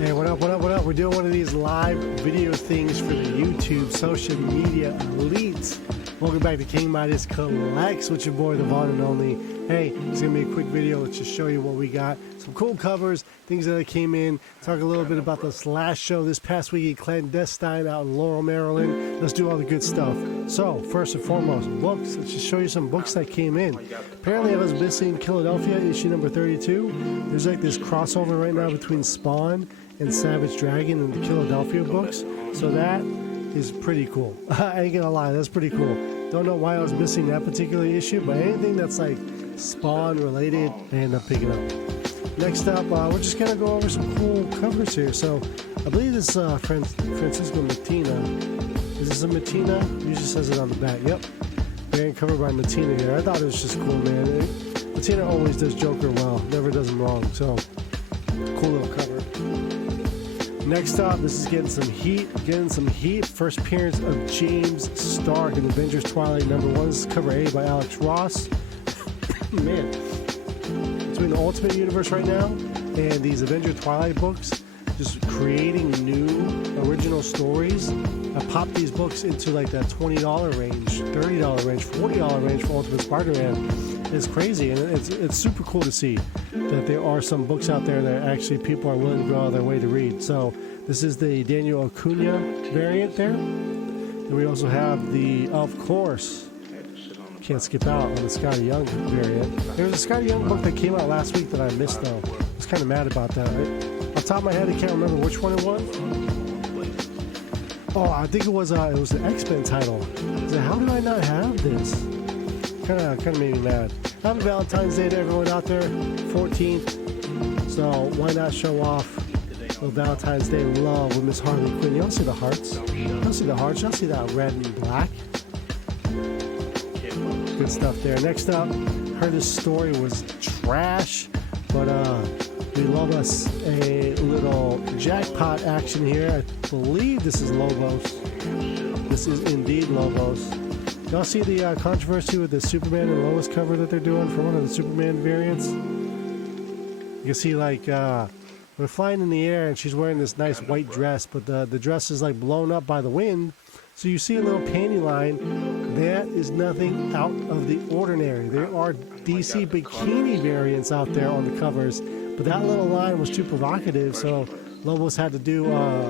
Hey, what up, what up, what up? We're doing one of these live video things for the YouTube social media elites. Welcome back to King Midas Collects with your boy, the one and only. Hey, it's going to be a quick video. Let's just show you what we got. Some cool covers, things that came in. Talk a little bit about this last show this past week at Clandestine out in Laurel, Maryland. Let's do all the good stuff. So, first and foremost, books. Let's just show you some books that came in. Apparently, I was missing Philadelphia, issue number 32. There's like this crossover right now between Spawn and Savage Dragon and the Philadelphia books. So that is pretty cool. I ain't gonna lie, that's pretty cool. Don't know why I was missing that particular issue, but anything that's like Spawn related, I end up picking up. Next up, we're just gonna go over some cool covers here. So I believe this Francisco Mattina. Is this a Mattina? Usually says it on the back. Yep. Variant cover by Mattina here. I thought it was just cool, man. Mattina always does Joker well, never does him wrong. So cool little cover. Next up, this is getting some heat. First appearance of James Stark in Avengers Twilight #1. This is cover A by Alex Ross. Man, between the Ultimate Universe right now and these Avengers Twilight books, just creating new original stories. I popped these books into like that $20 range, $30 range, $40 range for Ultimate Spider-Man. It's crazy, and it's super cool to see that there are some books out there that actually people are willing to go out of their way to read. So this is the Daniel Acuna variant there. And we also have the, of course, can't skip out on the Scotty Young variant. There was a Scotty Young book that came out last week that I missed though. I was kind of mad about that. Off the top of my head, I can't remember which one it was. Oh, I think it was the X-Men title. How did I not have this? Kind of made me mad. Happy Valentine's Day to everyone out there, 14th. So why not show off a little Valentine's Day love with Miss Harley Quinn? Y'all see the hearts? Y'all see the hearts? Y'all see that red and black? Good stuff there. Next up, heard this story was trash, but we love us a little jackpot action here. I believe this is Lobos. This is indeed Lobos. Y'all see the controversy with the Superman and Lois cover that they're doing for one of the Superman variants? You can see like they're flying in the air and she's wearing this nice white dress, but the dress is like blown up by the wind. So you see a little panty line. That is nothing out of the ordinary. There are DC bikini variants out there on the covers, but that little line was too provocative, so Lobos had to do a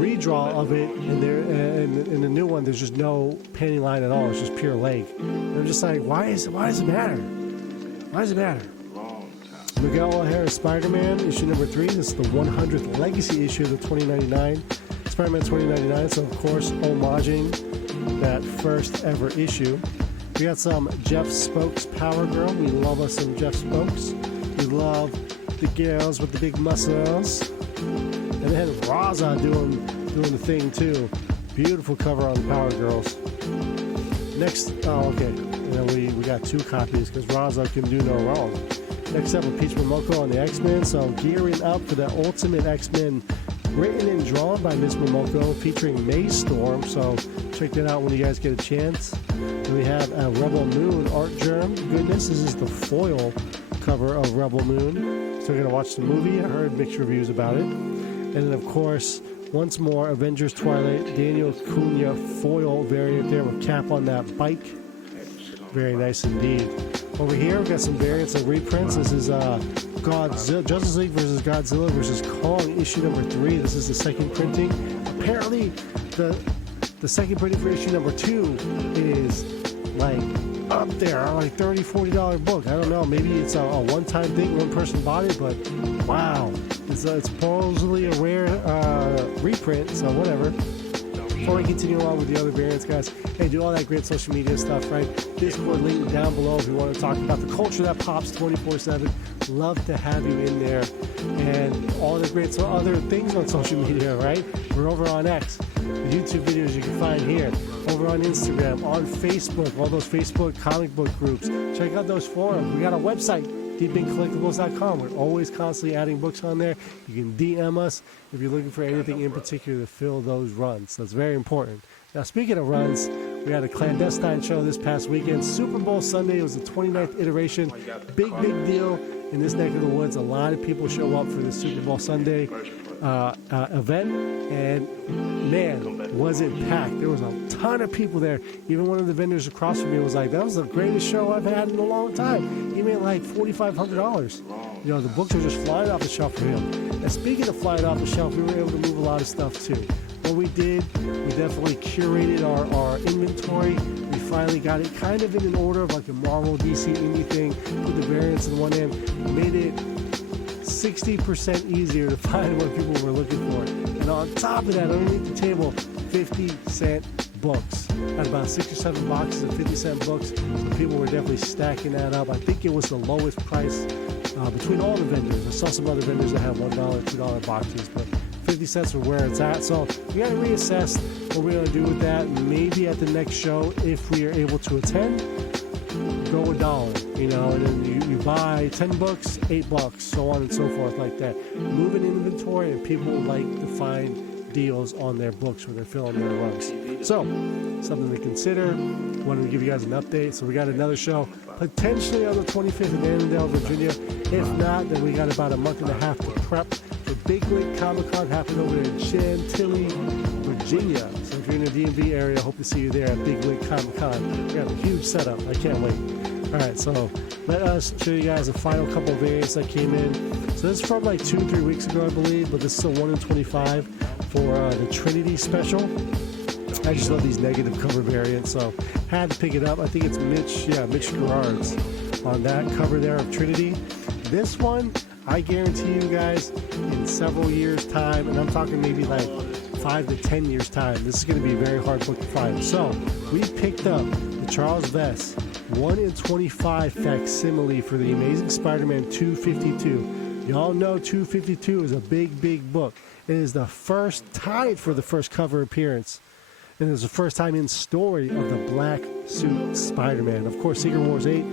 redraw of it, and in the new one there's just no panty line at all. It's just pure leg. And I'm just like, why does it matter? Why does it matter? Miguel O'Hara Spider-Man issue number 3. This is the 100th legacy issue of the 2099 Spider-Man 2099. So of course homaging that first ever issue. We got some Jeff Spokes Power Girl. We love us some Jeff Spokes. We love the girls with the big muscles. And then Raza doing the thing too. Beautiful cover on the Power Girls. Next, oh okay, and then we got 2 copies because Raza can do no wrong. Next up, with Peach Momoko on the X-Men. So gearing up for the Ultimate X-Men, written and drawn by Miss Momoko, featuring May Storm. So check that out when you guys get a chance. Then we have a Rebel Moon art germ. Goodness, this is the foil cover of Rebel Moon. So we're gonna watch the movie. I heard mixed reviews about it. And then, of course, once more, Avengers Twilight, Daniel Cunha foil variant there with Cap on that bike. Very nice indeed. Over here, we've got some variants and reprints. This is Justice League versus Godzilla versus Kong, issue number 3. This is the second printing. Apparently, the second printing for issue number 2 is like up there, like $30, $40 book. I don't know. Maybe it's a one-time thing. One person bought it, but wow. It's supposedly a rare reprint, so whatever. Before we continue on with the other variants, guys, hey, do all that great social media stuff, right? Discord link down below if you want to talk about the culture that pops 24/7. Love to have you in there. And all the great other things on social media, right? We're over on X. The YouTube videos you can find here. Over on Instagram, on Facebook, all those Facebook comic book groups. Check out those forums. We got a website, deepincollectibles.com. We're always constantly adding books on there. You can DM us if you're looking for anything in particular to fill those runs. That's very important. Now, speaking of runs, we had a Clandestine show this past weekend. Super Bowl Sunday was the 29th iteration. Big deal. in this neck of the woods, a lot of people show up for the Super Bowl Sunday event, and man, was it packed. There was a ton of people there. Even one of the vendors across from me was like, that was the greatest show I've had in a long time. He made like $4,500. You know, the books are just flying off the shelf for him. And speaking of flying off the shelf, we were able to move a lot of stuff too. What we did, we definitely curated our inventory. We finally got it kind of in an order of like a Marvel, DC, anything. Put the variants in one end, made it 60% easier to find what people were looking for. And on top of that, underneath the table, 50-cent books. Had about 6 or 7 boxes of 50-cent books. So people were definitely stacking that up. I think it was the lowest price between all the vendors. I saw some other vendors that had $1, $2 boxes, but 50 cents for where it's at. So we got to reassess what we're going to do with that. Maybe at the next show, if we are able to attend, go $1, you know, and then you buy 10 books, $8, so on and so forth like that. Move an inventory, and people like to find deals on their books when they're filling their runs. So, something to consider. Wanted to give you guys an update. So we got another show potentially on the 25th in Annandale, Virginia. If not, then we got about a month and a half to prep for Big Lake Comic Con happening over in Chantilly, Virginia. So if you're in the DMV area, I hope to see you there at Big Lake Comic Con. We have a huge setup. I can't wait. All right, so let us show you guys the final couple of variants that came in. So this is from like 2 or 3 weeks ago, I believe, but this is a 1 in 25 for the Trinity special. I just love these negative cover variants, so had to pick it up. I think it's Mitch Gerard's on that cover there of Trinity. This one, I guarantee you guys, in several years' time, and I'm talking maybe like 5 to 10 years' time, this is going to be a very hard book to find. So we picked up the Charles Vess 1 in 25 facsimile for the Amazing Spider-Man 252. Y'all know 252 is a big, big book. It is the first, tied for the first cover appearance. And it was the first time in story of the Black Suit Spider-Man. Of course, Secret Wars 8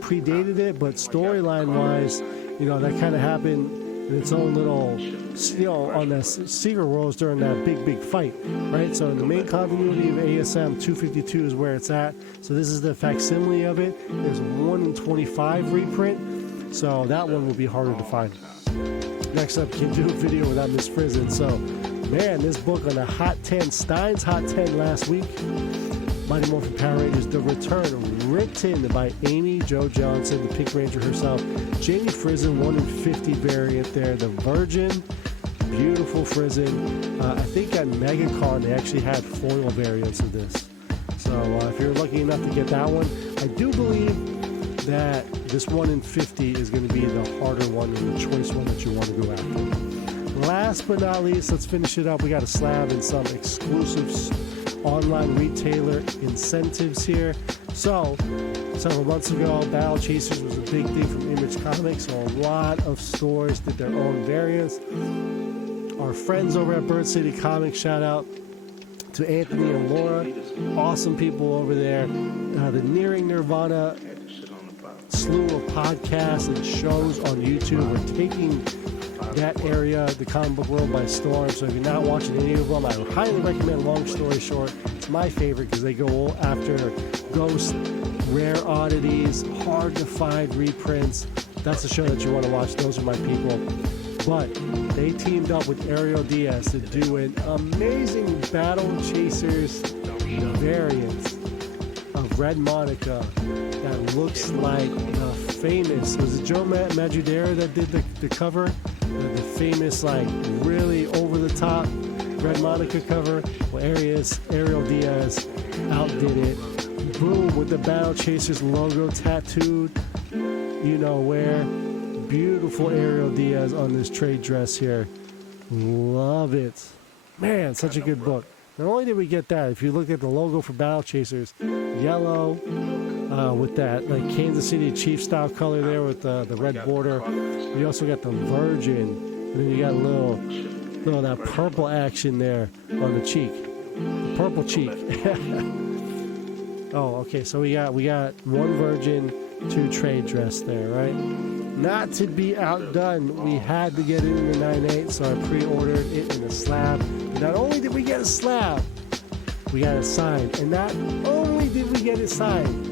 predated it, but storyline-wise, you know, that kind of happened in its own little, you know, on the Secret Wars during that big, big fight, right? So in the main continuity of ASM, 252 is where it's at. So this is the facsimile of it. There's 1 in 25 reprint, so that one will be harder to find. Next up, can't do a video without Miss Frizzin'. So, man, this book on the Hot 10, Stein's Hot 10 last week, Mighty Morphin Power Rangers, The Return, written by Amy Jo Johnson, the Pink Ranger herself. Jamie Frizzin', 1 in 50 variant there. The Virgin, beautiful Frizzin'. I think at MegaCon they actually had foil variants of this. So if you're lucky enough to get that one, I do believe that this 1 in 50 is going to be the harder one and the choice one that you want to go after. Last but not least, let's finish it up. We got a slab and some exclusive online retailer incentives here. So, several months ago, Battle Chasers was a big thing from Image Comics, so a lot of stores did their own variants. Our friends over at Bird City Comics, shout out to Anthony and Laura, awesome people over there. The Nearing Nirvana slew of podcasts and shows on YouTube. We're taking that area, the comic book world, by storm. So if you're not watching any of them, I highly recommend Long Story Short. It's my favorite because they go after ghost, rare oddities, hard to find reprints. That's the show that you want to watch. Those are my people. But they teamed up with Ariel Diaz to do an amazing Battle Chasers variant of Red Monica that looks like the famous, was it Joe Maggiadero that did the cover? The famous, like, really over-the-top Red Monica cover. Well, Ariel Diaz outdid it. Boom, with the Battle Chasers logo tattooed, you know where. Beautiful Ariel Diaz on this trade dress here. Love it. Man, such a good book. Not only did we get that, if you look at the logo for Battle Chasers, yellow with that like Kansas City Chiefs style color there with the red border. You also got the Virgin, and then you got a little that purple action there on the cheek, the purple cheek. Oh, okay. So we got 1 Virgin, 2 trade dress there, right? Not to be outdone, we had to get it in the 9/8, so I pre-ordered it in a slab. But not only did we get a slab, we got it signed. And not only did we get it signed,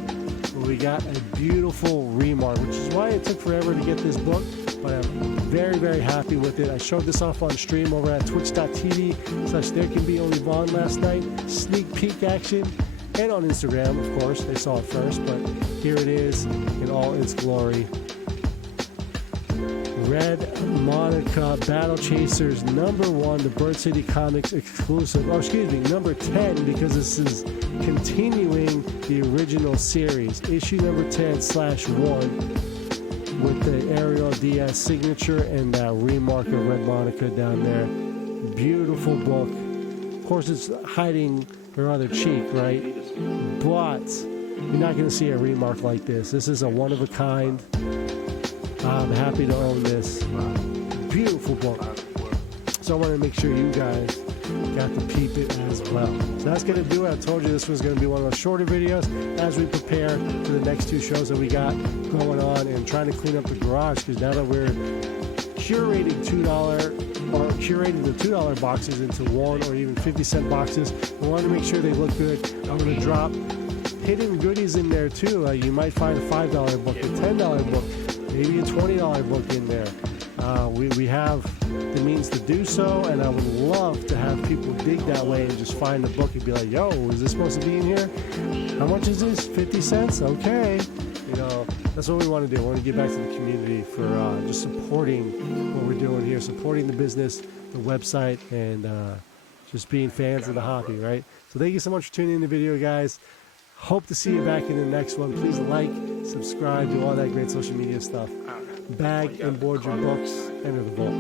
But we got a beautiful Remarque, which is why it took forever to get this book. But I'm very, very happy with it. I showed this off on stream over at twitch.tv/ThereCanBeOnlyVon last night. Sneak peek action. And on Instagram, of course. They saw it first. But here it is in all its glory. Red Monica Battle Chasers #1, the Bird City Comics exclusive. Oh, excuse me, number 10, because this is continuing the original series. Issue number 10/1 with the Ariel Diaz signature and that Remarque of Red Monica down there. Beautiful book. Of course, it's hiding her other cheek, right? But you're not going to see a Remarque like this. This is a one-of-a-kind. I'm happy to own this. Beautiful book. So I want to make sure you guys got to peep it as well. So that's going to do it. I told you this was going to be one of those shorter videos as we prepare for the next 2 shows that we got going on and trying to clean up the garage, because now that we're curating curating the $2 boxes into 1 or even 50-cent boxes, we want to make sure they look good. I'm going to drop hidden goodies in there too. You might find a $5 book, a $10 book, maybe a $20 book in there. We have the means to do so, and I would love to have people dig that way and just find the book and be like, yo, is this supposed to be in here? How much is this? 50 cents? Okay. You know, that's what we want to do. We want to give back to the community for just supporting what we're doing here, supporting the business, the website, and just being fans of the hobby, right? So thank you so much for tuning in the video, guys. Hope to see you back in the next one. Please like, subscribe, do all that great social media stuff. Bag and board your books, enter the vault.